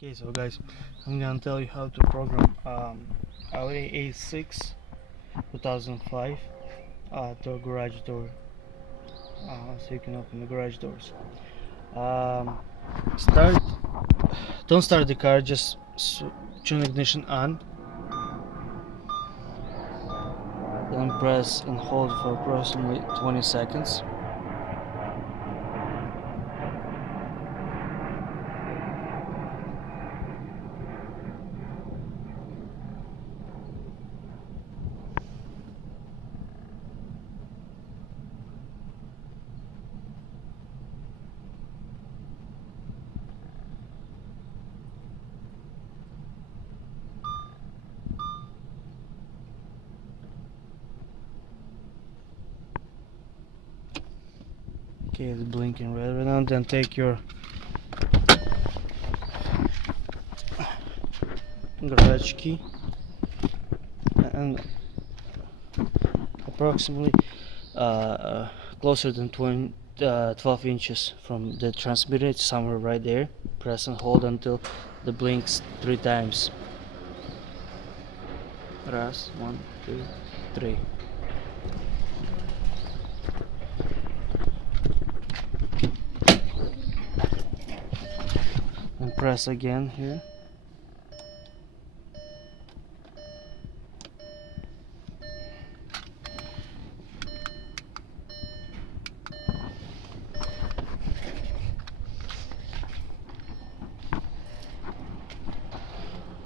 Okay, so guys, I'm gonna tell you how to program Audi A6 2005 to a garage door, so you can open the garage doors. Um, start, don't start the car, just turn ignition on, then press and hold for approximately 20 seconds. Okay, it's blinking red right now. Then take your garage key and approximately closer than 12 inches from the transmitter. It's somewhere right there. Press and hold until the blinks 3 times. Raz, 1, 2, 3. And press again here.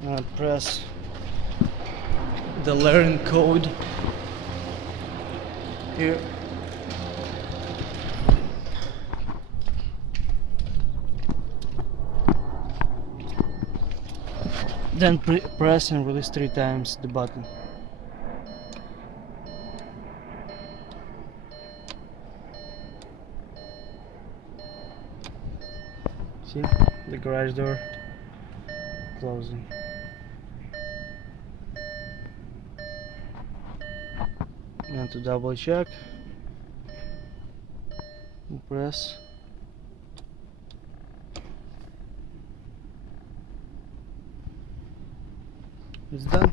And press the learn code here. Then press and release 3 times the button. See the garage door closing. And to double check, press. It's done.